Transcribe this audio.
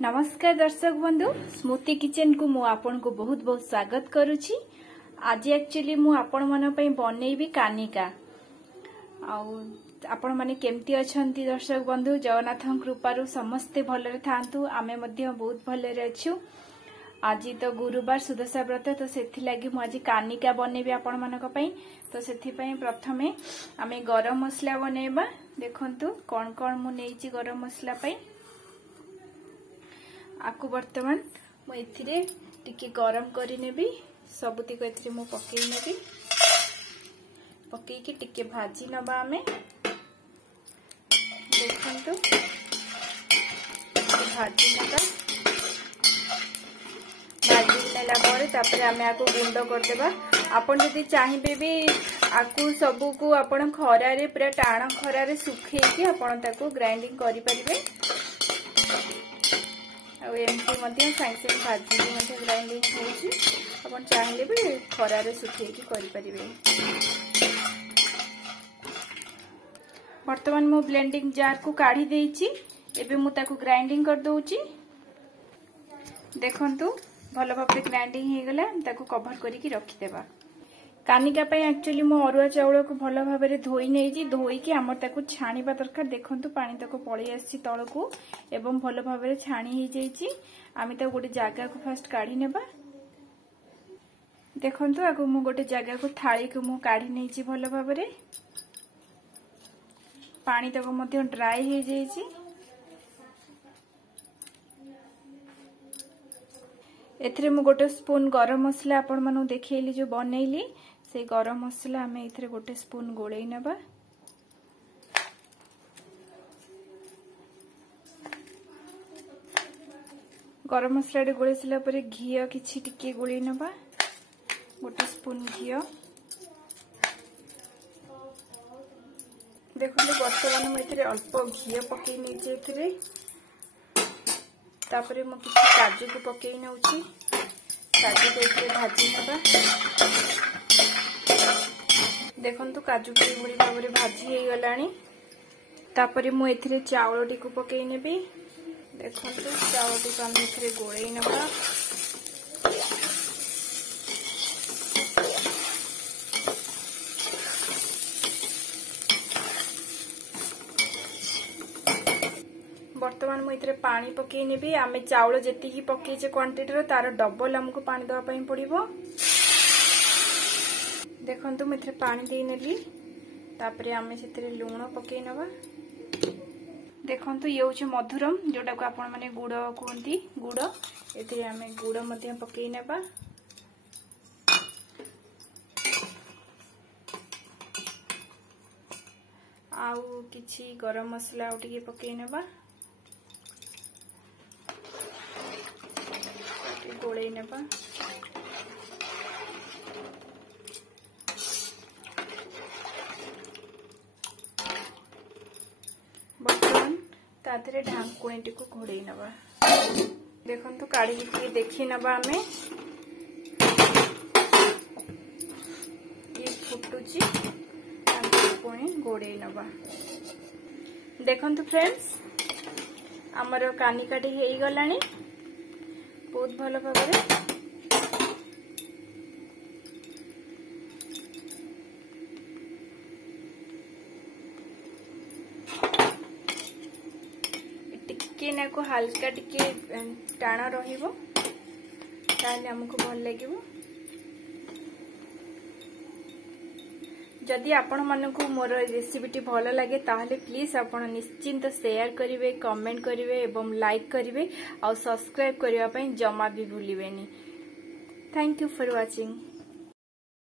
नमस्कार दर्शक बंधु स्मृति किचन को मु आपन को बहुत बहुत स्वागत करुछि। आज एक्चुअली मु आपन मन पई बनेइबी कानिका। आपण माने केमती अछंती दर्शक बंधु, जगन्नाथन कृपारु समस्ते भलरे थांतु, आमे मध्य बहुत भलरे अछु। आज तो गुरुवार सुदशा व्रत, तो सेथि लागि मु आज कानिका बनेइबी आपण मानक पई। तो सेथि पई प्रथमे आमे गरम मसला बनेइबा। देखंतु कोन कोन मु नेइची गरम मसला पई। आकु वर्तमान मु एथिरे टिके गरम करि नेबी। सबुति को एथिरे मु पकेइ नेबी। पकेइ के टिके भाजी नबा आमे। देखंतु भाजी नबा। भाजी नेला परे तापरे आमे आकु गुंड कर देबा। आपण जदि चाहिबे भी आकु सबु को आपण खरा रे पूरा टाण खरा रे सुखै के आपण ताकू ग्राइंडिंग करि परिबे। एमती सांगे सांगे भाजी भी ग्राइंडिंग हो चाहिए भी खरारे सुखे करें। बर्तमान मो ब्लेंडिंग जार को काढ़ी देइची। एबे मु ताकू ग्राइंडिंग कर दोउची। देखंतु भल भाबरे ग्राइंडिंग हो गला। ताकू कवर करिकी रखि देबा। कानिका पे एक्चुअली मो अरुआ चाउल को भल भाबरे धोई नेजी। धोई के हमर ताकू छाणीबा दरकार। देखंतु पानी ताको पळी आसी तळकू एवं भल भाबरे छाणी हे जाईची। आमी ता गोटे जागा को फर्स्ट काढी नेबा। देखंतु आगो मु गोटे जागा को थाली को मु काढी नेजी भल भाबरे। पानी ताको मध्य ड्राई हे जाईची। एथरे मु गोटे स्पून गरम मसला आपण मानु देखैली जो बनैली, से गरम मसला हमें इथरे गोटे स्पून गोळै नबा। गरम मसला रे गोळै सला परे घी किछि टिके गोळै नबा। गोटे स्पून घी। देखो वर्तमान मु इथरे अल्प घी पकै नै जे इथरे। तापरे मु किछि काजू को पकै नउछि। काजू को इथरे भाजी नबा। देखंतु काजू के बुड़ी भाबरे भाजी हे गलानी। तापरे मु एथिरे चावल टी को पकै नेबी। देखंतु चावल टी को हम एथिरे गोळै नबा। वर्तमान मु एथिरे पानी पकै नेबी। आमे चावल जेति ही पकै जे क्वांटिटी रो तार डबल हमको पानी दवा पई पड़िबो। देखंतु मैं एथिरे पानी दे नेली। तापरे आमे सेथिरे लूण पकै नबा। देखंतु ये होचे मधुरम, जोटा को आपण माने गुड़ कहंती। गुड़ एथिरे आमे गुड़ मध्य पकै नबा। आउ किछि गरम मसला उठिके पकै नबा। गोळै नबा। बर्तमान तादरे ढांकुणी को घोड़े नबा। देखंतु काढ़ी के देखि नबा। आमे ये फुटुची ढांकुणी घोड़े नबा। देखंतु फ्रेंड्स हमर कानिकाटी हे गलानी बहुत भल भाबरे। टिके ना को हल्का टिके टाण रहिबो, ताले हमको भल लागिबो। जदि आपण मानकु मोर रेसिपीटी भल लगे ताहले प्लीज आपण निश्चिंत शेयर करिवे, कमेंट करिवे एवं लाइक करिवे और सब्सक्राइब करिवा पई जमा भी भूलिबेनी। Thank you for watching.